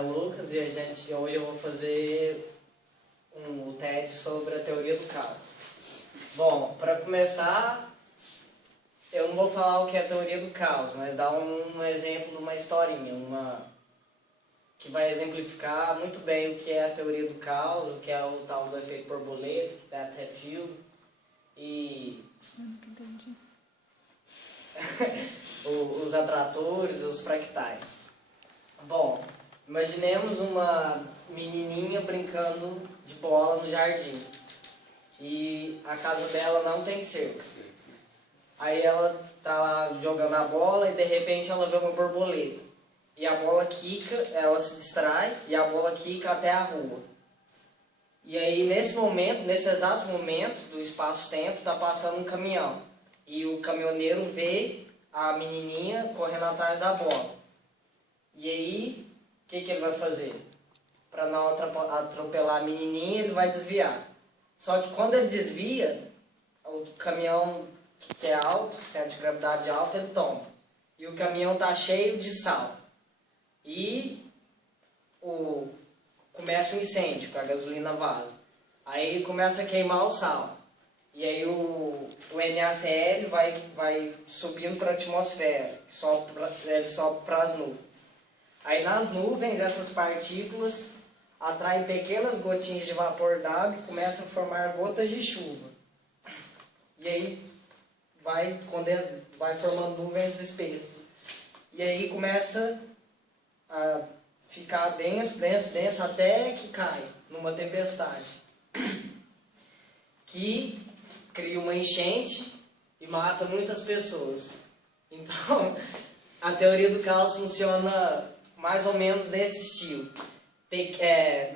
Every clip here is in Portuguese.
é Lucas e hoje eu vou fazer um TED sobre a teoria do caos. Bom, para começar, eu não vou falar o que é a teoria do caos, mas dar um exemplo de uma historinha, que vai exemplificar muito bem o que é a teoria do caos, o que é o tal do efeito borboleta, que dá até filme, e os atratores, os fractais. Bom, imaginemos uma menininha brincando de bola no jardim e a casa dela não tem cerca. Aí ela tá lá jogando a bola e de repente ela vê uma borboleta. E a bola quica, ela se distrai e a bola quica até a rua. E aí nesse exato momento do espaço-tempo, está passando um caminhão. E o caminhoneiro vê a menininha correndo atrás da bola. E aí, o que ele vai fazer? Para não atropelar a menininha, ele vai desviar. Só que quando ele desvia, o caminhão que é alto, centro de gravidade alto, ele toma. E o caminhão está cheio de sal. E começa um incêndio, que a gasolina vaza. Aí começa a queimar o sal. E aí o NaCl vai subindo para a atmosfera, ele sobe para as nuvens. Aí nas nuvens, essas partículas atraem pequenas gotinhas de vapor d'água e começam a formar gotas de chuva. E aí vai formando nuvens espessas. E aí começa a ficar denso até que cai numa tempestade. Que cria uma enchente e mata muitas pessoas. Então, a teoria do caos funciona mais ou menos nesse estilo.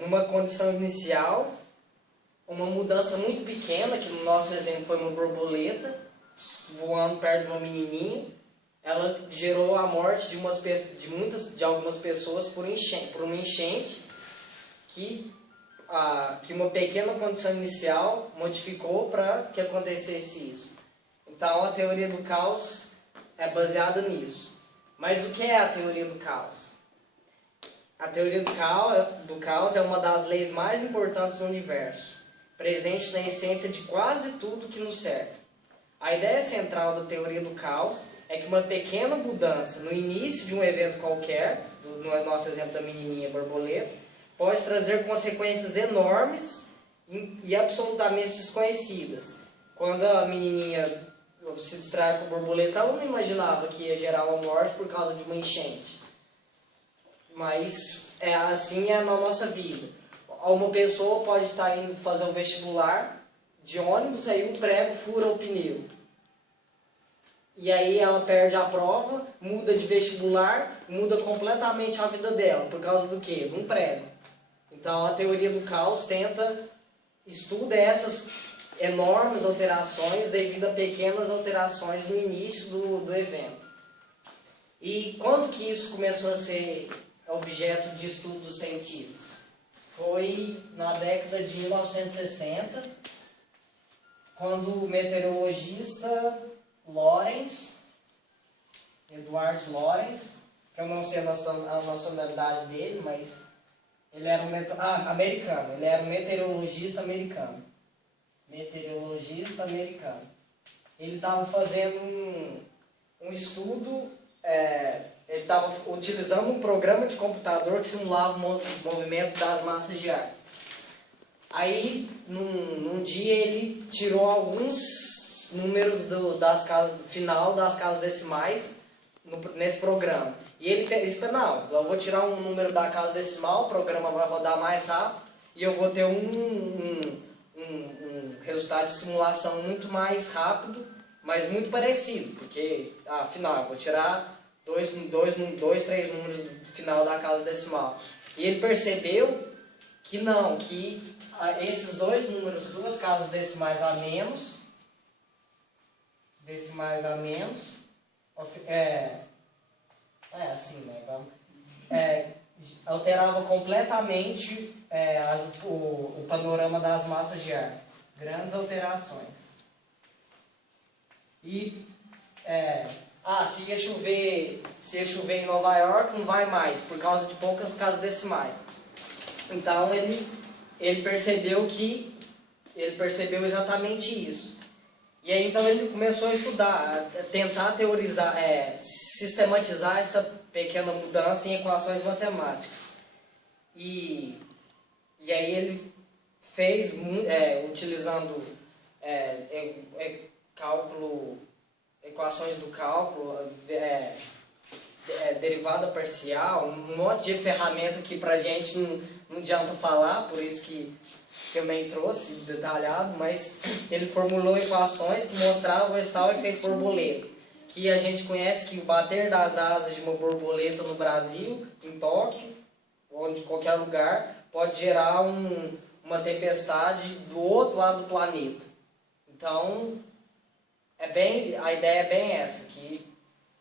Numa condição inicial, uma mudança muito pequena, que no nosso exemplo foi uma borboleta, voando perto de uma menininha, ela gerou a morte de algumas pessoas por uma enchente que uma pequena condição inicial modificou para que acontecesse isso. Então a teoria do caos é baseada nisso. Mas o que é a teoria do caos? A teoria do caos é uma das leis mais importantes do universo, presente na essência de quase tudo que nos cerca. A ideia central da teoria do caos é que uma pequena mudança no início de um evento qualquer, no nosso exemplo da menininha borboleta, pode trazer consequências enormes e absolutamente desconhecidas. Quando a menininha se distrai com a borboleta, ela não imaginava que ia gerar uma morte por causa de uma enchente. Mas assim é na nossa vida. Uma pessoa pode estar indo fazer um vestibular de ônibus, aí um prego fura o pneu. E aí ela perde a prova, muda de vestibular, muda completamente a vida dela. Por causa do quê? De um prego. Então a teoria do caos estuda essas enormes alterações devido a pequenas alterações no início do evento. E quando que isso começou a ser objeto de estudo dos cientistas? Foi na década de 1960, quando o meteorologista Edward Lorenz, que eu não sei a nacionalidade dele, mas ele era americano, ele era um meteorologista americano. Ele estava fazendo um estudo, ele estava utilizando um programa de computador que simulava o movimento das massas de ar. Aí, num dia, ele tirou alguns números final das casas decimais nesse programa. E ele disse, não, eu vou tirar um número da casa decimal, o programa vai rodar mais rápido e eu vou ter um resultado de simulação muito mais rápido, mas muito parecido, porque, afinal, eu vou tirar dois, três números do final da casa decimal. E ele percebeu que não, que esses dois números, duas casas decimais a menos, assim, né? Alterava completamente o panorama das massas de ar. Grandes alterações. E Ah, se ia chover em Nova York, não vai mais, por causa de poucas casas decimais. Então ele percebeu exatamente isso. E aí então ele começou a estudar, a tentar teorizar, sistematizar essa pequena mudança em equações matemáticas. E aí ele fez, utilizando equações do cálculo, derivada parcial, um monte de ferramenta que pra gente não adianta falar, por isso que eu nem trouxe detalhado, mas ele formulou equações que mostravam esse tal efeito borboleta, que a gente conhece que o bater das asas de uma borboleta no Brasil, em Tóquio, ou em qualquer lugar, pode gerar uma tempestade do outro lado do planeta. Então, a ideia é bem essa, que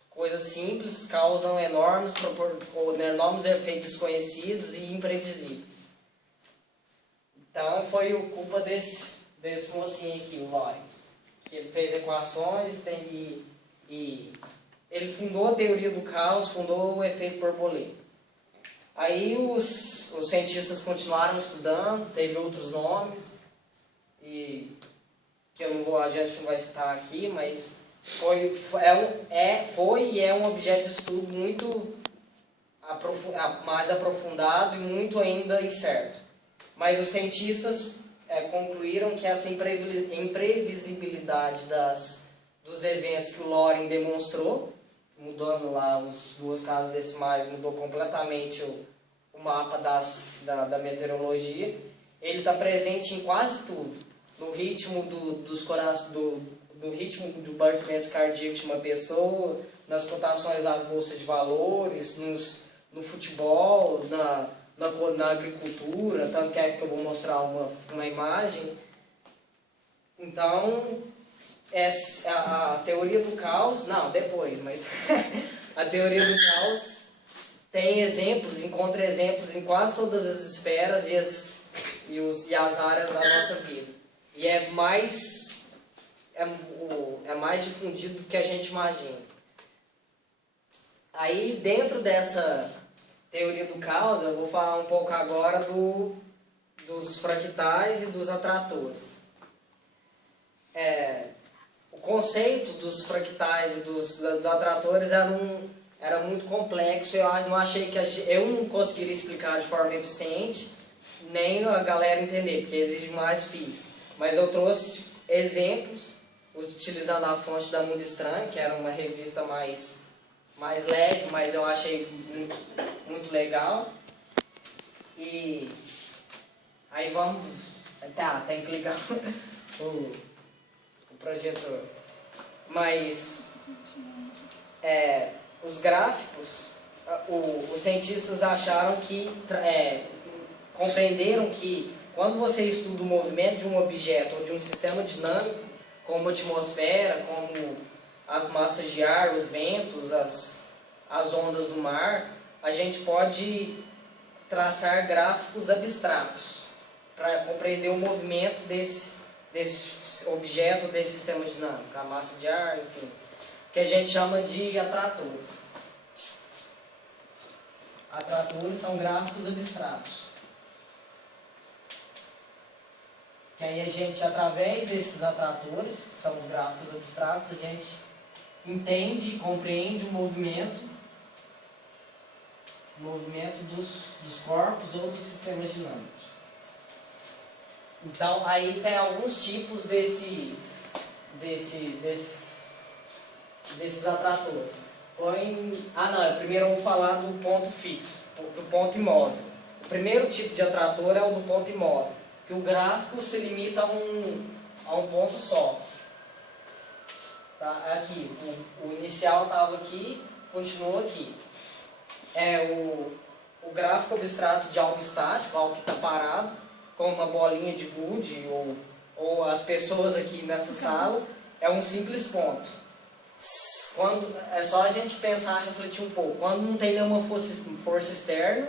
coisas simples causam enormes efeitos desconhecidos e imprevisíveis. Então, foi culpa desse mocinho aqui, o Lorentz, que ele fez equações e ele fundou a teoria do caos, fundou o efeito borboleta. Aí os cientistas continuaram estudando, teve outros nomes, que a gente não vai citar aqui, mas foi e é um objeto de estudo muito mais aprofundado e muito ainda incerto. Mas os cientistas concluíram que essa imprevisibilidade dos eventos que o Lorentz demonstrou, mudando lá as duas casas decimais, mudou completamente o mapa da meteorologia. Ele está presente em quase tudo. No ritmo do ritmo do batimento cardíaco de uma pessoa, nas cotações das bolsas de valores, no futebol, na agricultura, tanto que eu vou mostrar uma imagem. Então, a teoria do caos, não, depois, mas a teoria do caos encontra exemplos em quase todas as esferas e as áreas da nossa vida. E é mais difundido do que a gente imagina. Aí, dentro dessa teoria do caos, eu vou falar um pouco agora dos fractais e dos atratores. O conceito dos fractais e dos atratores era muito complexo. Eu não conseguiria explicar de forma eficiente, nem a galera entender, porque exige mais física. Mas eu trouxe exemplos, utilizando a fonte da Mundo Estranho, que era uma revista mais leve, mas eu achei muito legal. E aí tem que ligar o projetor. Mas os gráficos, os cientistas acharam compreenderam que quando você estuda o movimento de um objeto ou de um sistema dinâmico, como a atmosfera, como as massas de ar, os ventos, as ondas do mar, a gente pode traçar gráficos abstratos para compreender o movimento desse objeto, desse sistema dinâmico, a massa de ar, enfim, que a gente chama de atratores. Atratores são gráficos abstratos. Que aí a gente, através desses atratores, que são os gráficos abstratos, a gente entende e compreende o movimento dos corpos ou dos sistemas dinâmicos. Então, aí tem alguns tipos desses atratores. Primeiro eu vou falar do ponto fixo, do ponto imóvel. O primeiro tipo de atrator é o do ponto imóvel, que o gráfico se limita a um ponto só. Tá? Aqui, o inicial estava aqui, continuou aqui. O gráfico abstrato de algo estático, algo que está parado, como uma bolinha de gude ou as pessoas aqui nessa sala, é um simples ponto. É só a gente pensar, refletir um pouco. Quando não tem nenhuma força externa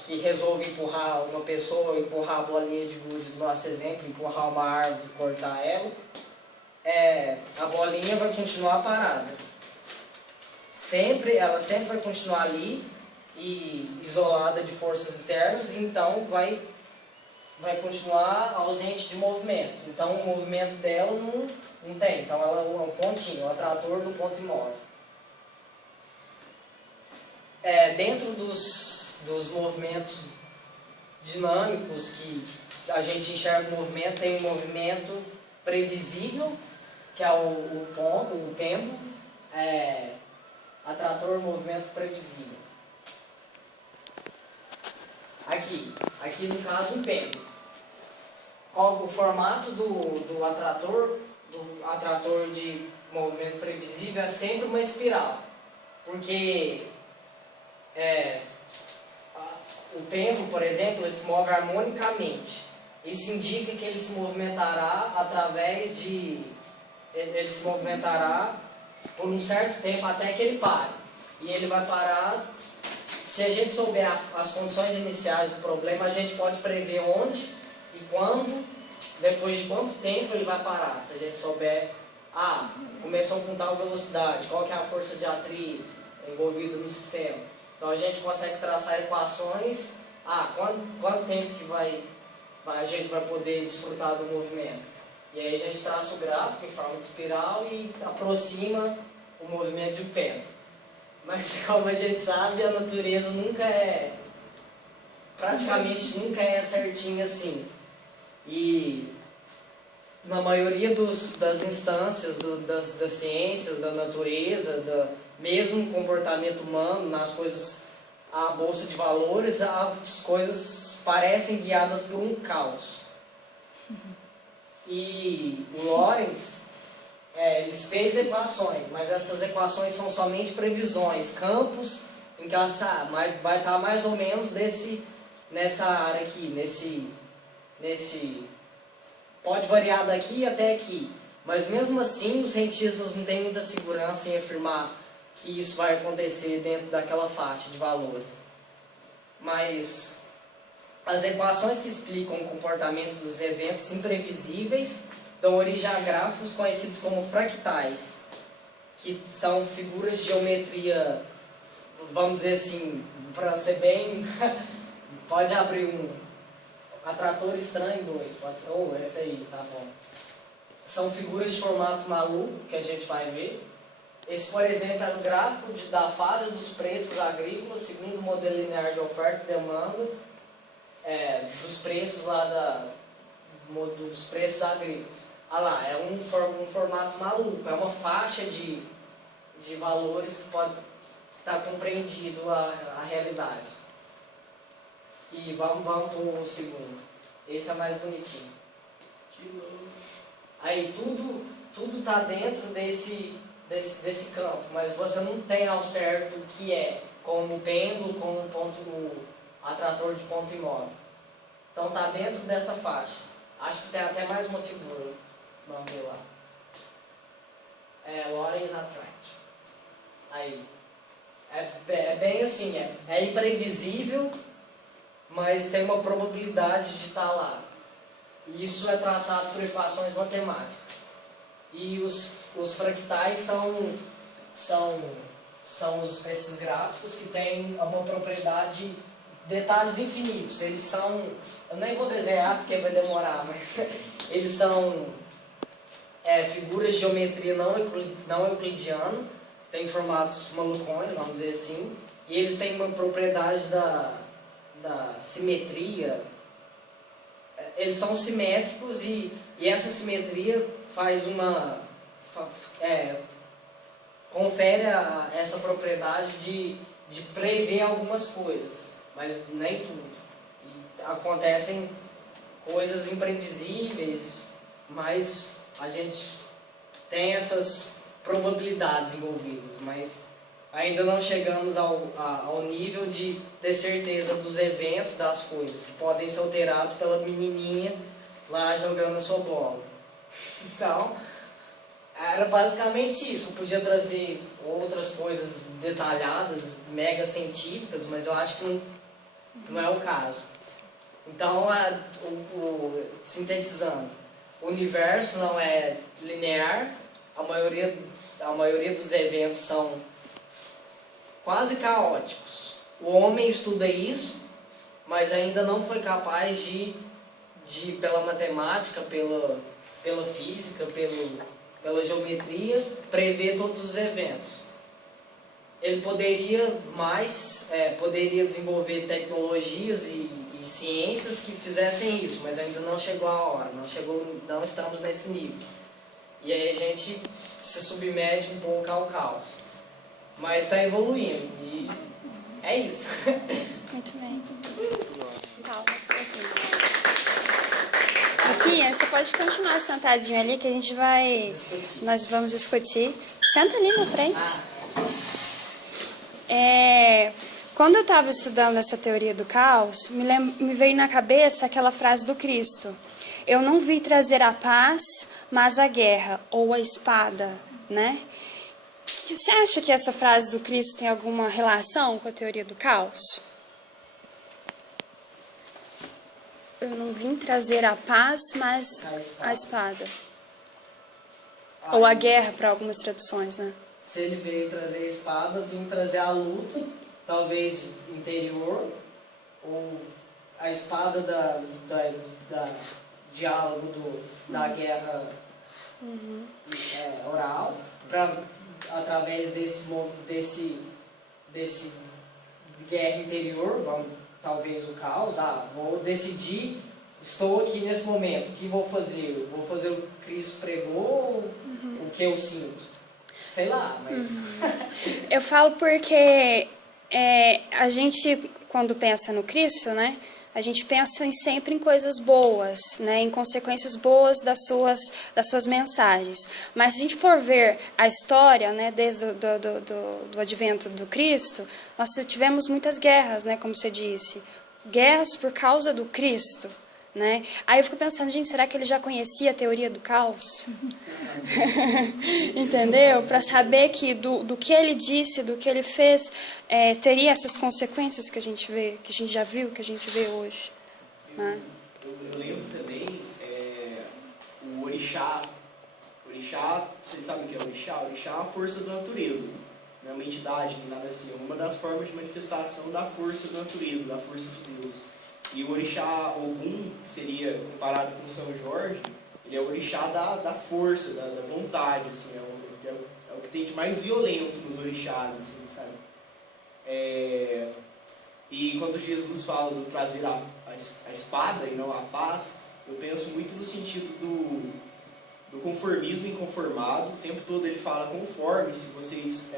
que resolve empurrar uma pessoa, empurrar a bolinha de gude, no nosso exemplo, empurrar uma árvore, cortar ela, a bolinha vai continuar parada. Ela sempre vai continuar ali e isolada de forças externas, então vai continuar ausente de movimento. Então o movimento dela não tem, então ela é um pontinho, o atrator do ponto imóvel. Dentro dos movimentos dinâmicos que a gente enxerga o movimento, tem um movimento previsível, que é o pêndulo, atrator, movimento previsível. Aqui no caso um pêndulo. O formato do atrator de movimento previsível é sempre uma espiral, porque o pêndulo, por exemplo, ele se move harmonicamente. Isso indica que ele se movimentará ele se movimentará por um certo tempo até que ele pare. E ele vai parar, se a gente souber as condições iniciais do problema, a gente pode prever onde e quando, depois de quanto tempo ele vai parar. Se a gente souber, começou com tal velocidade, qual que é a força de atrito envolvida no sistema. Então a gente consegue traçar equações, quanto tempo que a gente vai poder desfrutar do movimento. E aí a gente traça o gráfico em forma de espiral e aproxima o movimento de um pêndulo. Mas como a gente sabe, a natureza praticamente nunca é certinha assim. E na maioria das instâncias das ciências, da natureza, mesmo no comportamento humano, nas coisas, a bolsa de valores, as coisas parecem guiadas por um caos. E o Lorenz, ele fez equações, mas essas equações são somente previsões, campos em que vai estar mais ou menos nessa área aqui, pode variar daqui até aqui, mas mesmo assim os cientistas não têm muita segurança em afirmar que isso vai acontecer dentro daquela faixa de valores. Mas as equações que explicam o comportamento dos eventos imprevisíveis dão origem a gráficos conhecidos como fractais, que são figuras de geometria, vamos dizer assim, para ser bem... pode abrir um atrator estranho 2, pode ser, esse aí, tá bom. São figuras de formato maluco que a gente vai ver. Esse, por exemplo, é o gráfico da fase dos preços agrícolas, segundo o modelo linear de oferta e demanda, dos preços lá dos preços agrícolas. É um formato maluco, é uma faixa de valores que pode estar compreendido a realidade. E vamos para o segundo. Esse é mais bonitinho. Aí tudo está dentro desse campo, mas você não tem ao certo o que é, como o pêndulo, como o atrator de ponto imóvel. Então está dentro dessa faixa. Acho que tem até mais uma figura. Vamos ver lá. Lorenz Attract. Aí. É bem assim, é imprevisível, mas tem uma probabilidade de estar lá. E isso é traçado por equações matemáticas. E os fractais são esses gráficos que têm uma propriedade, detalhes infinitos. Eles são, eu nem vou desenhar porque vai demorar, mas eles são figuras de geometria não euclidiana, têm formatos malucões, vamos dizer assim, e eles têm uma propriedade da simetria. Eles são simétricos e essa simetria confere essa propriedade de prever algumas coisas, mas nem tudo. E acontecem coisas imprevisíveis, mas a gente tem essas probabilidades envolvidas, mas ainda não chegamos ao nível de ter certeza dos eventos, das coisas, que podem ser alterados pela menininha lá jogando a sua bola. Então, era basicamente isso. Eu podia trazer outras coisas detalhadas, mega científicas, mas eu acho que não é o caso. Então, sintetizando, o universo não é linear, a maioria dos eventos são quase caóticos. O homem estuda isso, mas ainda não foi capaz de pela matemática, pela física, pela geometria, prever todos os eventos. Ele poderia desenvolver tecnologias e ciências que fizessem isso, mas ainda não chegou a hora, não estamos nesse nível. E aí a gente se submete um pouco ao caos. Mas está evoluindo, e é isso. Muito bem. Calma, aqui, você pode continuar sentadinho ali que a gente vai... Nós vamos discutir. Senta ali na frente. Quando eu estava estudando essa teoria do caos, me veio na cabeça aquela frase do Cristo. Eu não vim trazer a paz, mas a guerra, ou a espada, né? Você acha que essa frase do Cristo tem alguma relação com a teoria do caos? Eu não vim trazer a paz, mas a espada. Ou a guerra, para algumas traduções, né? Se ele veio trazer a espada, vim trazer a luta, talvez interior, ou a espada da diálogo da guerra oral, através desse guerra interior, talvez o caos, vou decidir, estou aqui nesse momento, o que vou fazer? Vou fazer o que Cristo pregou ou o que eu sinto? Sei lá, mas... Eu falo porque a gente, quando pensa no Cristo, né, a gente pensa sempre em coisas boas, né, em consequências boas das suas mensagens. Mas se a gente for ver a história, né, desde do advento do Cristo, nós tivemos muitas guerras, né, como você disse. Guerras por causa do Cristo. Né? Aí eu fico pensando, gente, será que ele já conhecia a teoria do caos? Entendeu? Para saber que do que ele disse, do que ele fez, teria essas consequências que a gente vê, que a gente já viu, que a gente vê hoje. Né? Eu lembro também o orixá. Orixá, vocês sabem o que é orixá? Orixá é uma força da natureza. Não é uma entidade, nem nada assim. É uma das formas de manifestação da força da natureza, da força de Deus. E o orixá Ogum, que seria comparado com São Jorge, ele é o orixá da força, da vontade, assim, é o que tem de mais violento nos orixás, assim, sabe? E quando Jesus fala do trazer a espada e não a paz, eu penso muito no sentido do conformismo inconformado. O tempo todo ele fala: conforme-se, vocês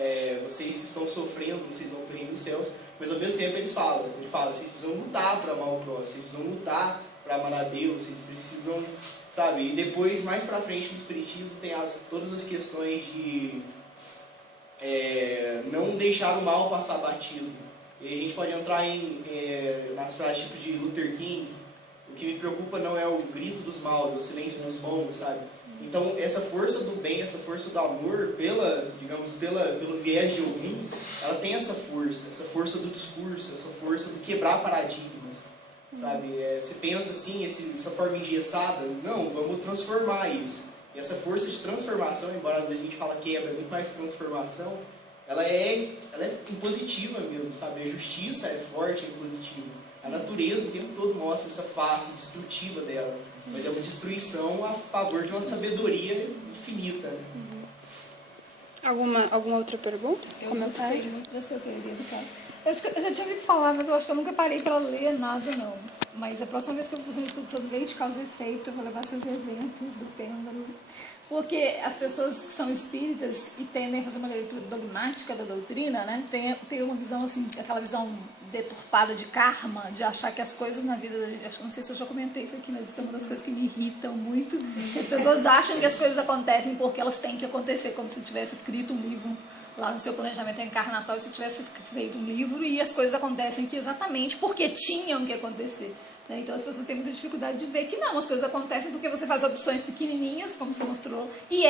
que estão sofrendo, vocês vão para o reino dos céus. Mas ao mesmo tempo ele fala, vocês precisam lutar para amar o próximo, vocês precisam lutar para amar a Deus, vocês precisam, sabe? E depois, mais para frente no Espiritismo, tem todas as questões de não deixar o mal passar batido. E a gente pode entrar nas frases tipo de Luther King: o que me preocupa não é o grito dos maus, é o silêncio dos bons, sabe? Então, essa força do bem, essa força do amor, pelo viés de Ogum, ela tem essa força do discurso, essa força do quebrar paradigmas, sabe? Você pensa assim, essa forma engessada, não, vamos transformar isso. E essa força de transformação, embora às vezes a gente fala quebra, é muito mais transformação, ela é impositiva mesmo, sabe? A justiça é forte, é impositiva. A natureza o tempo todo mostra essa face destrutiva dela, mas é uma destruição a favor de uma sabedoria infinita. Né? Alguma outra pergunta? Eu gostei muito dessa teoria do caso. Eu já tinha ouvido falar, mas eu acho que eu nunca parei para ler nada, não. Mas a próxima vez que eu for fazer um estudo sobre lei de causa e efeito, eu vou levar seus exemplos do pêndulo. Porque as pessoas que são espíritas e tendem a fazer uma leitura dogmática da doutrina, né, tem uma visão assim, aquela visão deturpada de karma, de achar que as coisas na vida, não sei se eu já comentei isso aqui, mas isso é uma das coisas que me irritam muito. As pessoas acham que as coisas acontecem porque elas têm que acontecer, como se tivesse escrito um livro lá no seu planejamento encarnatório, se tivesse escrito um livro e as coisas acontecem aqui exatamente porque tinham que acontecer. Então as pessoas têm muita dificuldade de ver que não, as coisas acontecem porque você faz opções pequenininhas, como você mostrou, e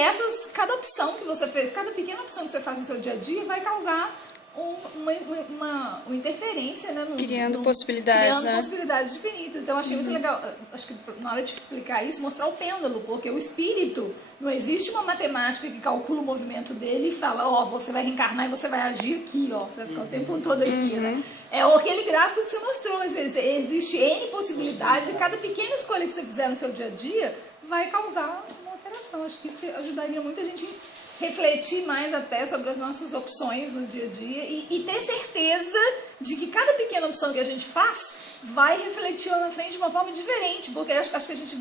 cada opção que você fez, cada pequena opção que você faz no seu dia a dia vai causar uma interferência, né? Criando possibilidades, criando né? possibilidades infinitas. Então, eu achei muito legal, acho que na hora de explicar isso, mostrar o pêndulo, porque o espírito, não existe uma matemática que calcula o movimento dele e fala, ó, você vai reencarnar e você vai agir aqui, ó, você vai ficar o tempo todo aqui, né? É aquele gráfico que você mostrou, existe N possibilidades e cada pequena escolha que você fizer no seu dia a dia vai causar uma alteração. Acho que isso ajudaria muito a gente refletir mais até sobre as nossas opções no dia a dia e ter certeza de que cada pequena opção que a gente faz vai refletir lá na frente de uma forma diferente, porque acho que a gente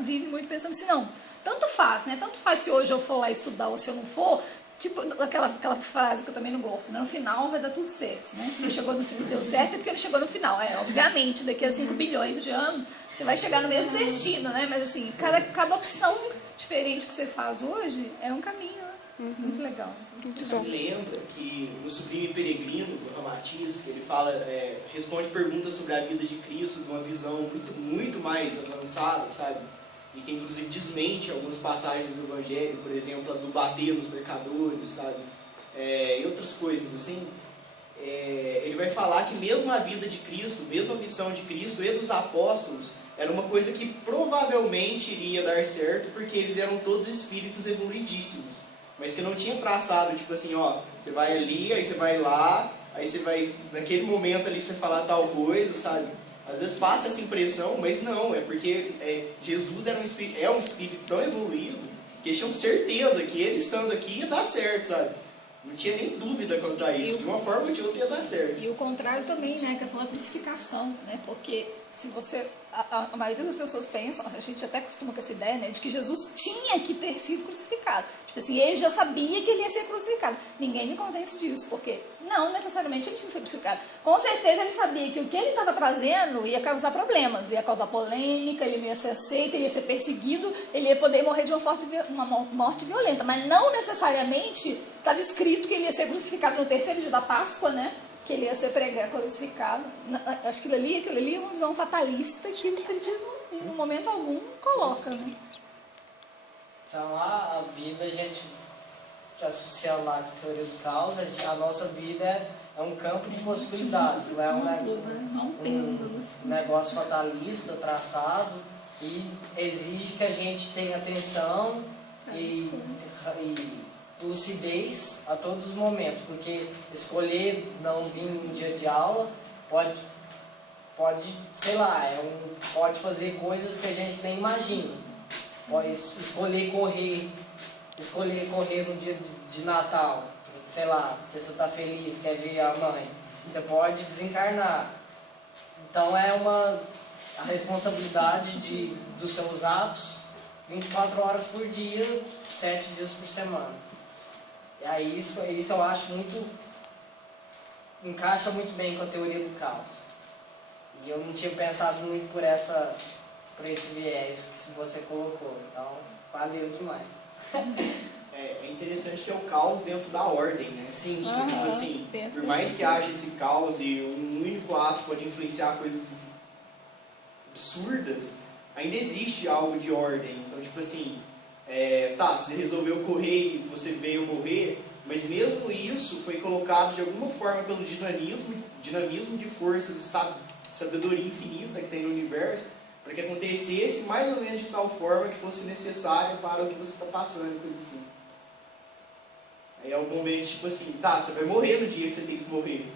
vive muito pensando assim, não, tanto faz, né? Tanto faz se hoje eu for lá estudar ou se eu não for, tipo aquela frase que eu também não gosto, né? No final vai dar tudo certo, né? Se não chegou no final, deu certo é porque não chegou no final. Obviamente, daqui a 5 bilhões de anos, você vai chegar no mesmo destino, né? Mas assim, cada opção diferente que você faz hoje é um caminho, né? Muito legal. Você lembra que no Sublime Peregrino, do Ramatiz, que ele fala, responde perguntas sobre a vida de Cristo de uma visão muito mais avançada, sabe? E que inclusive desmente algumas passagens do Evangelho, por exemplo, a do bater nos mercadores, sabe? E outras coisas assim. Ele vai falar que mesmo a vida de Cristo, mesmo a missão de Cristo e dos apóstolos, era uma coisa que provavelmente iria dar certo, porque eles eram todos espíritos evoluidíssimos. Mas que não tinha traçado, tipo assim, ó, você vai ali, aí você vai lá, aí você vai, naquele momento ali você vai falar tal coisa, sabe? Às vezes passa essa impressão, mas não, é porque Jesus era um espírito tão evoluído, que eles tinham certeza que ele estando aqui ia dar certo, sabe? Não tinha nem dúvida quanto a isso, de uma forma ou de outra ia dar certo. E o contrário também, né, a questão da crucificação, né, porque se você, a maioria das pessoas pensam, a gente até costuma com essa ideia, né, de que Jesus tinha que ter sido crucificado. Tipo assim, ele já sabia que ele ia ser crucificado. Ninguém me convence disso, porque não necessariamente ele tinha que ser crucificado. Com certeza ele sabia que o que ele estava trazendo ia causar problemas, ia causar polêmica, ele não ia ser aceito, ele ia ser perseguido, ele ia poder morrer de uma morte violenta, mas não necessariamente estava escrito que ele ia ser crucificado no terceiro dia da Páscoa, né? Que ele ia ser crucificado. Acho que aquilo ali é uma visão fatalista que o Espiritismo, em momento algum, coloca, né? Então a vida, a gente associa lá com a teoria do caos, a nossa vida é um campo de possibilidades, não é um negócio fatalista, traçado, e exige que a gente tenha atenção e lucidez a todos os momentos, porque escolher não vir um dia de aula pode sei lá, pode fazer coisas que a gente nem imagina. Pode escolher correr no dia de Natal, sei lá, porque você está feliz, quer ver a mãe. Você pode desencarnar. Então a responsabilidade dos seus atos 24 horas por dia, 7 dias por semana. E aí isso eu acho encaixa muito bem com a teoria do caos. E eu não tinha pensado muito por esse viés que você colocou, então valeu demais. É interessante que é o caos dentro da ordem, né? Sim. Tipo assim, por mais que haja esse caos e um único ato pode influenciar coisas absurdas, ainda existe algo de ordem. Então, tipo assim, você resolveu correr e você veio morrer, mas mesmo isso foi colocado de alguma forma pelo dinamismo de forças, sabedoria infinita que tem no universo, para que acontecesse mais ou menos de tal forma que fosse necessário para o que você está passando, coisa assim. Aí é o momento, tipo assim, você vai morrer no dia que você tem que morrer,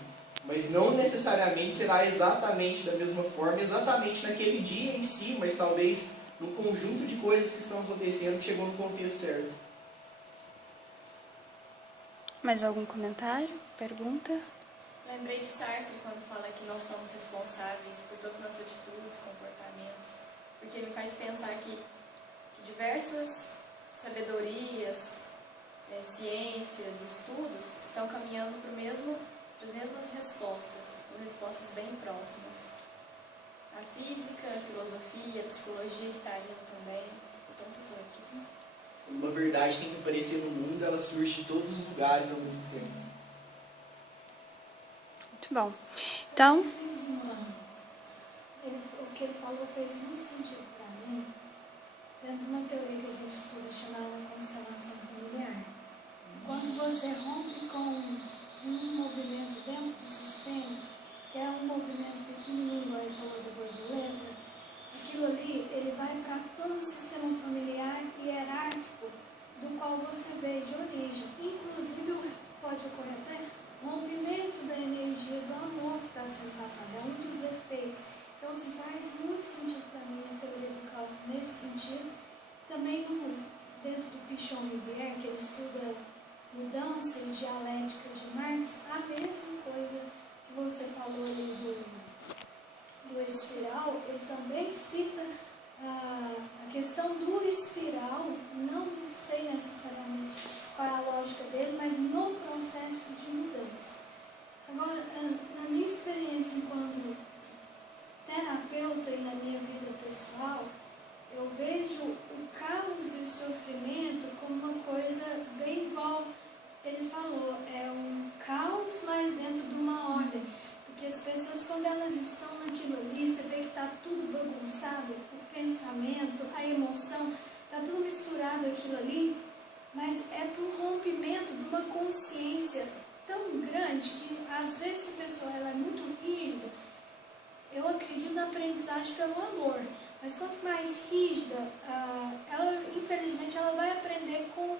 mas não necessariamente será exatamente da mesma forma, exatamente naquele dia em si, mas talvez num conjunto de coisas que estão acontecendo que chegou no contexto certo. Mais algum comentário? Pergunta? Lembrei de Sartre quando fala que não somos responsáveis por todas as nossas atitudes, comportamentos, porque me faz pensar que diversas sabedorias, ciências, estudos estão caminhando para as mesmas respostas, ou respostas bem próximas. A física, a filosofia, a psicologia que está ali também, e tantas outras. Uma verdade tem que aparecer no mundo, ela surge de todos os lugares ao mesmo tempo. Muito bom. Então, o que ele falou fez muito sentido para mim, dentro de uma teoria que a gente estuda chamada constelação familiar. Quando você rompe com um movimento dentro do sistema, que é um movimento pequenininho, igual ele falou da borboleta, aquilo ali, ele vai para todo o sistema familiar e hierárquico do qual você veio de origem. Inclusive, pode ocorrer até rompimento da energia do amor que está sendo passado, é um dos efeitos. Então, assim, faz muito sentido para mim a teoria do caos nesse sentido. Também dentro do Pichon Rivière, que ele estuda mudança e dialética de Marx, a mesma coisa que você falou ali do espiral, ele também cita a questão do espiral, não sei necessariamente qual é a lógica dele, mas no processo de mudança. Agora, na minha experiência enquanto terapeuta e na minha vida pessoal, eu vejo o caos e o sofrimento como uma coisa bem igual ele falou, é um caos, mas dentro de uma ordem. Porque as pessoas, quando elas estão naquilo ali, você vê que está tudo bagunçado, o pensamento, a emoção, está tudo misturado aquilo ali, mas é por rompimento de uma consciência tão grande que, às vezes, a pessoa ela é muito rígida. Eu acredito na aprendizagem pelo amor, mas quanto mais rígida, ela, infelizmente, ela vai aprender com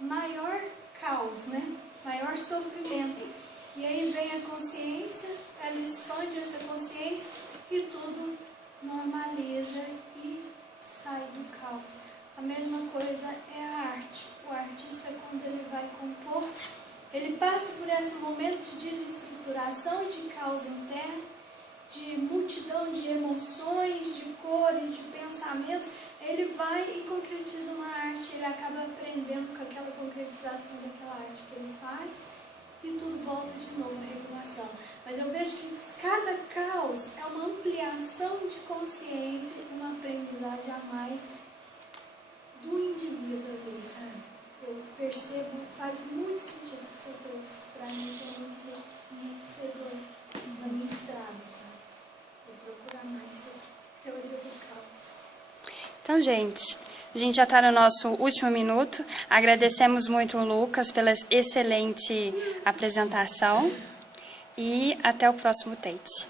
maior caos, né? Maior sofrimento. E aí vem a consciência, ela expande essa consciência e tudo normaliza e sai do caos. A mesma coisa é a arte. O artista, quando ele vai compor, ele passa por esse momento de desestruturação e de caos interno, de multidão de emoções, de cores, de pensamentos. Ele vai e concretiza uma arte, ele acaba aprendendo com aquela concretização daquela arte que ele faz e tudo volta de novo à regulação. Mas eu vejo que cada caos é uma ampliação de consciência, uma aprendizagem a mais do indivíduo ali, sabe? Eu percebo, faz muito sentido que você trouxe para mim, que é muito enriquecedor na minha estrada, sabe? Vou procurar mais sobre teoria do caos. Então, gente, a gente já está no nosso último minuto. Agradecemos muito o Lucas pela excelente apresentação e até o próximo Tate.